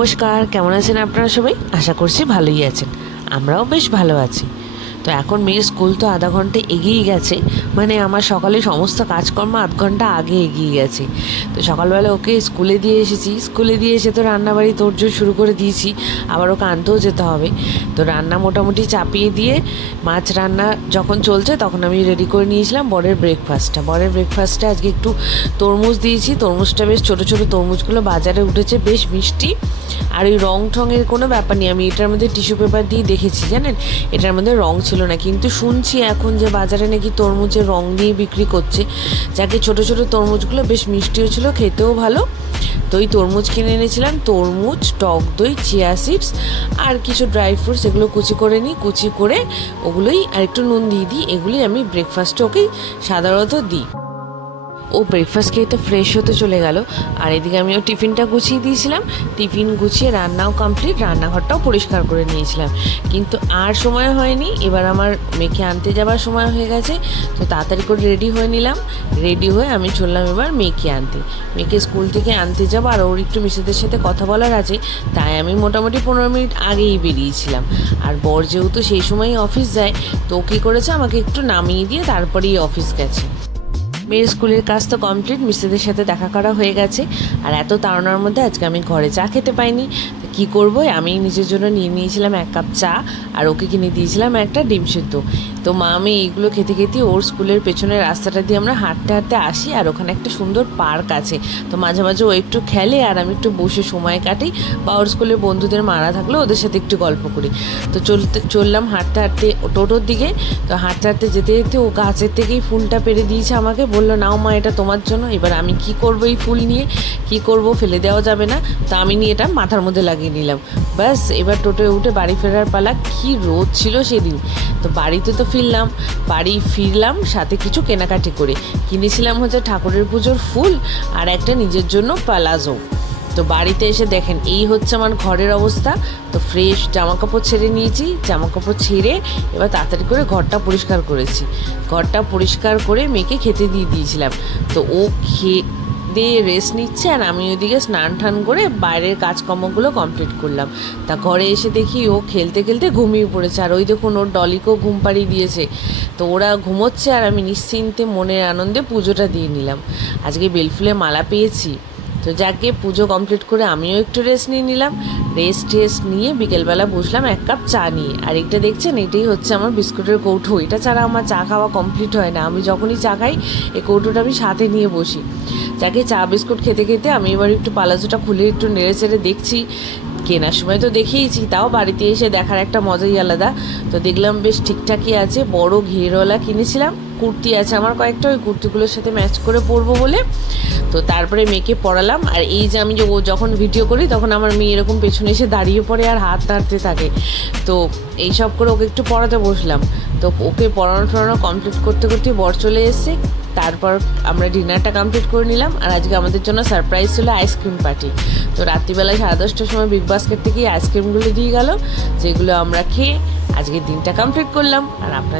নমস্কার, কেমন আছেন আপনারা সবাই? আশা করছি ভালোই আছেন। আমরাও বেশ ভালো আছি। তো এখন মেয়ের স্কুল তো আধা ঘন্টা এগিয়ে গেছে, মানে আমার সকালে সমস্ত কাজকর্ম আধ ঘন্টা আগে এগিয়ে গেছে। তো সকালবেলা ওকে স্কুলে দিয়ে এসেছি, স্কুলে দিয়ে এসে তো রান্নাবাড়ি তোড়জোড় শুরু করে দিয়েছি, আবার ওকে আনতেও যেতে হবে। তো রান্না মোটামুটি চাপিয়ে দিয়ে মাছ রান্না যখন চলছে তখন আমি রেডি করে নিয়েছিলাম বরের ব্রেকফাস্টে আজকে একটু তরমুজ দিয়েছি। তরমুজটা বেশ ছোটো ছোটো তরমুজগুলো বাজারে উঠেছে, বেশ মিষ্টি। আর ওই রং ঠঙের কোনো ব্যাপার নেই, আমি এটার মধ্যে টিস্যু পেপার দিয়ে দেখেছি, জানেন এটার মধ্যে রং ছিল না, কিন্তু শুনছি এখন যে বাজারে নাকি তরমুজের রং দিয়ে বিক্রি করছে। যাকে ছোটো ছোটো তরমুজগুলো বেশ মিষ্টিও ছিল, খেতেও ভালো। তো ওই তরমুজ কিনে এনেছিলাম, তরমুজ, টক দই, চিয়া সিডস আর কিছু ড্রাই ফ্রুটস, এগুলো কুচি করে নিই। কুচি করে ওগুলোই আর একটু নুন দিয়ে দিই, এগুলোই আমি ব্রেকফাস্টে ওকেই সাধারণত দিই। ও ব্রেকফাস্ট খেয়ে তো ফ্রেশ হতে চলে গেল, আর এদিকে আমি ও টিফিনটা গুছিয়ে দিয়েছিলাম। টিফিন গুছিয়ে রান্নাও কমপ্লিট, রান্নাঘরটাও পরিষ্কার করে নিয়েছিলাম। কিন্তু আর সময় হয়নি, এবার আমার মেয়েকে আনতে যাবার সময় হয়ে গেছে। তো তাড়াতাড়ি করে রেডি হয়ে নিলাম। রেডি হয়ে আমি চললাম এবার মেয়েকে আনতে। মেয়েকে স্কুল থেকে আনতে যাবো, আর ওর একটু মিসেদের সাথে কথা বলার আছে, তাই আমি মোটামুটি 15 মিনিট আগেই বেরিয়েছিলাম। আর বর যেহেতু সেই সময়ই অফিস যায়, তো ও কী করেছে, আমাকে একটু নামিয়ে দিয়ে তারপরেই অফিস গেছে। মেয়ের স্কুলের কাজ তো কমপ্লিট, মিস্ত্রিদের সাথে দেখা করা হয়ে গেছে। আর এত তাড়নার মধ্যে আজকে আমি ঘরে চা খেতে পাইনি। তো কী করবো, আমি নিজের জন্য নিয়ে নিয়েছিলাম 1 কাপ চা, আর ওকে কিনে দিয়েছিলাম একটা ডিম সিদ্ধ। তো মা আমি এইগুলো খেতে খেতে ওর স্কুলের পেছনের রাস্তাটা দিয়ে আমরা হাঁটতে হাঁটতে আসি, আর ওখানে একটা সুন্দর পার্ক আছে। তো মাঝে মাঝে ও একটু খেলে আর আমি একটু বসে সময় কাটি, বা ওর স্কুলের বন্ধুদের মারা থাকলে ওদের সাথে একটু গল্প করি। তো চললাম হাঁটতে হাঁটতে টোটোর দিকে। তো হাঁটতে হাঁটতে যেতে যেতে ও গাছের থেকেই ফুলটা পেড়ে দিয়েছে আমাকে, বললো নাও মা এটা তোমার জন্য। এবার আমি কি করবো এই ফুল নিয়ে, কি করব, ফেলে দেওয়া যাবে না। তো আমি নিয়ে এটা মাথার মধ্যে লাগিয়ে নিলাম। ব্যাস এবার টোটোয় উঠে বাড়ি ফেরার পালা। কি রোদ ছিল সেদিন। তো বাড়িতে তো ফিরলাম সাথে কিছু কেনাকাটি করে। কিনেছিলাম হচ্ছে ঠাকুরের পুজোর ফুল আর একটা নিজের জন্য প্লাজো। তো বাড়িতে এসে দেখেন এই হচ্ছে আমার ঘরের অবস্থা। তো ফ্রেশ জামাকাপড় ছেড়ে নিয়েছি, জামাকাপড় ছেড়ে এবার তাড়াতাড়ি করে ঘরটা পরিষ্কার করেছি। ঘরটা পরিষ্কার করে মেয়েকে খেতে দিয়ে দিয়েছিলাম। তো ও খেয়ে দিয়ে রেস্ট নিচ্ছে, আর আমি ওইদিকে স্নান টান করে বাইরের কাজকর্মগুলো কমপ্লিট করলাম। তা ঘরে এসে দেখি ও খেলতে খেলতে ঘুমিয়ে পড়েছে, আর ওই দেখুন ওর ডলিকেও ঘুম পাড়িয়ে দিয়েছে। তো ওরা ঘুমোচ্ছে, আর আমি নিশ্চিন্তে মনের আনন্দে পুজোটা দিয়ে নিলাম। আজকে বেলফুলে মালা পেয়েছি। তো যাকে পুজো কমপ্লিট করে আমিও একটু রেস্ট নিয়ে নিলাম। রেস্ট নিয়ে বিকেলবেলা বসলাম 1 কাপ চা নিয়ে। আর এটা দেখছেন, এটাই হচ্ছে আমার বিস্কুটের কৌটো। এটা ছাড়া আমার চা খাওয়া কমপ্লিট হয় না। আমি যখনই চা খাই এই কৌটোটা আমি সাথে নিয়ে বসি। যাকে চা বিস্কুট খেতে খেতে আমি এবার একটু পালাজোটা খুলে একটু নেড়ে চেড়ে দেখছি। কেনার সময় তো দেখেইছি, তাও বাড়িতে এসে দেখার একটা মজাই আলাদা। তো দেখলাম বেশ ঠিকঠাকই আছে। বড় ঘেরওয়ালা কিনেছিলাম, কুর্তি আছে আমার কয়েকটা, ওই কুর্তিগুলোর সাথে ম্যাচ করে পরবো বলে। তো তারপরে মেয়েকে পরালাম। আর এই যে আমি যখন ভিডিও করি তখন আমার মেয়ে এরকম পেছনে এসে দাঁড়িয়ে পড়ে আর হাত নাড়তে থাকে। তো এই সব করে ওকে একটু পড়াতে বসলাম। তো ওকে পড়ানো কমপ্লিট করতে করতে বর চলে এসেছে। তারপর আমরা ডিনারটা কমপ্লিট করে নিলাম। আর আজকে আমাদের জন্য সারপ্রাইজ ছিল আইসক্রিম পার্টি। তো রাত্রিবেলায় 10:30টার সময় বিগ বাস্কেট থেকে আইসক্রিমগুলো দিয়ে গেল, যেগুলো আমরা খেয়ে আজকের দিনটা কমপ্লিট করলাম। আর আপনার